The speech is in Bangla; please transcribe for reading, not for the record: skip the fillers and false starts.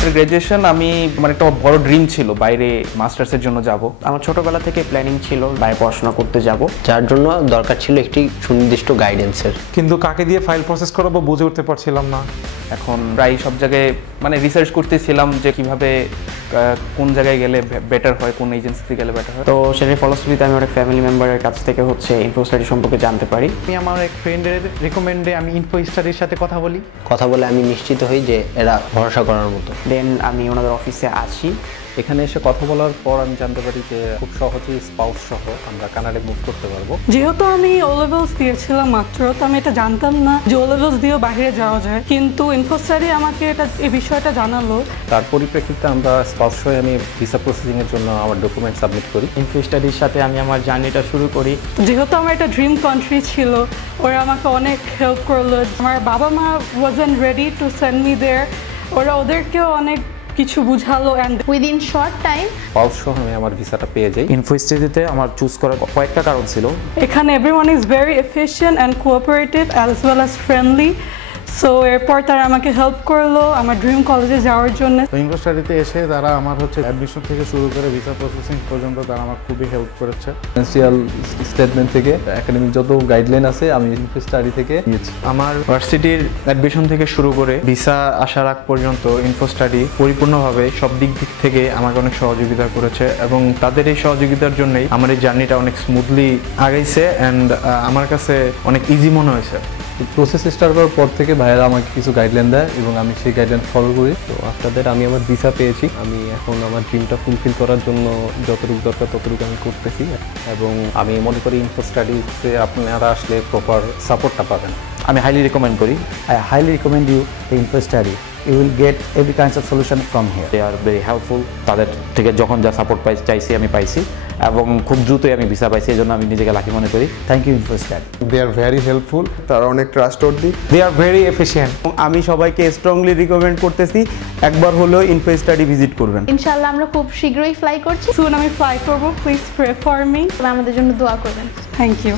আফটার গ্র্যাজুয়েশন আমি মানে একটা বড় ড্রিম ছিল বাইরে মাস্টার্সের জন্য যাব। আমার ছোটবেলা থেকে প্ল্যানিং ছিল বাইরে পড়াশোনা করতে যাব, যার জন্য দরকার ছিল একটি সুনির্দিষ্ট গাইডেন্সের। কিন্তু কাকে দিয়ে ফাইল প্রসেস করাবো বুঝে উঠতে পারছিলাম না। এখন প্রায় সব জায়গায় মানে রিসার্চ করতেছিলাম যে কিভাবে কোন জায়গায় গেলে বেটার হয়, কোন এজেন্সিতে গেলে বেটার হয়। তো সেটার ফলশ্রুতিতে আমি অনেক ফ্যামিলি মেম্বারের কাছ থেকে ইনফো স্টাডি সম্পর্কে জানতে পারি। আমি আমার এক ফ্রেন্ডের রিকমেন্ডে আমি ইনফো স্টাডির সাথে কথা বলে আমি নিশ্চিত হই যে এরা ভরসা করার মতো। দেন আমি ওনাদের অফিসে আসি। এখানে এসে কথা বলার পর আমি জানতে পারি যে খুব সহজেই স্পাউস সহ আমরা কানাডায় মুভ করতে পারবো। যেহেতু আমি ও লেভেলস দিয়েছিলাম মাত্র, তো আমি এটা জানতাম না যে ও লেভেলস দিয়েও বাইরে যাওয়া যায়, কিন্তু ইনফো স্টাডি আমাকে এই বিষয়টা জানালো। তার পরিপ্রেক্ষিতে আমরা স্পাউস হয়ে আমি ভিসা প্রসেসিং এর জন্য আমার ডকুমেন্ট সাবমিট করি। ইনফো স্টাডির সাথে আমি আমার জার্নিটা শুরু করি। যেহেতু আমার একটা ড্রিম কান্ট্রি ছিল, ওরা আমাকে অনেক হেল্প করলো। আমার বাবা মা wasn't ready to send me there, ওরা ওদেরকেও অনেক কিছু বুঝালো and within short time spouse সহ আমি আমার ভিসাটা পেয়ে যাই। ইনফো স্টাডিতে আমার চুজ করার কয়েকটা কারণ ছিল। এখানে everyone is very efficient and cooperative as well as friendly. So এরপর তারা আমাকে হেল্প করলো আমার ড্রিম কলেজে যাওয়ার জন্য। ইনফো স্টাডিতে এসে তারা আমার অ্যাডমিশন থেকে শুরু করে ভিসা প্রসেসিং পর্যন্ত তারা আমার খুবই হেল্প করেছে। ফিনান্সিয়াল স্টেটমেন্ট থেকে একাডেমিক যত গাইডলাইন আছে আমি ইনফো স্টাডি থেকে নিয়েছি। আমার ভার্সিটির অ্যাডমিশন থেকে শুরু করে ভিসা আসার আগ পর্যন্ত ইনফো স্টাডি পরিপূর্ণভাবে সব দিক থেকে আমাকে অনেক সহযোগিতা করেছে, এবং তাদের এই সহযোগিতার জন্যই আমার এই জার্নিটা অনেক স্মুথলি আগাইছে অ্যান্ড আমার কাছে অনেক ইজি মনে হয়েছে। প্রসেস স্টার্ট করার পর থেকে ভাইয়েরা আমাকে কিছু গাইডলাইন দেয় এবং আমি সেই গাইডলাইন ফলো করি। তো আফটার দ্যাট আমি আমার ভিসা পেয়েছি। আমি এখন আমার ড্রিমটা ফুলফিল করার জন্য যতটুকু দরকার ততটুকু আমি করতেছি, এবং আমি মনে করি ইনফো স্টাডিজে আপনারা আসলে প্রপার সাপোর্টটা পাবেন। আমি হাইলি রিকমেন্ড করি। I highly recommend you the info study. You will get every kinds of solution from here. They are very helpful. তাদের থেকে যখন যা সাপোর্ট চাইছি আমি পাইছি, এবং খুব দ্রুতই আমি ভিসা পাইছি, এই জন্য আমি নিজেকে লাকি মনে করি। Thank you info study. They are very helpful. তারা অনেক trustworthy. They are very efficient. আমি সবাইকে স্ট্রংলি রিকমেন্ড করতেছি একবার হলেও ইনফো স্টাডি ভিজিট করবেন। ইনশাআল্লাহ আমরা খুব শীঘ্রই ফ্লাই করছি। সুন আমি ফ্লাই করবো, প্লিজ প্রে ফর মি। আমাদের জন্য দোয়া করবেন। Thank you.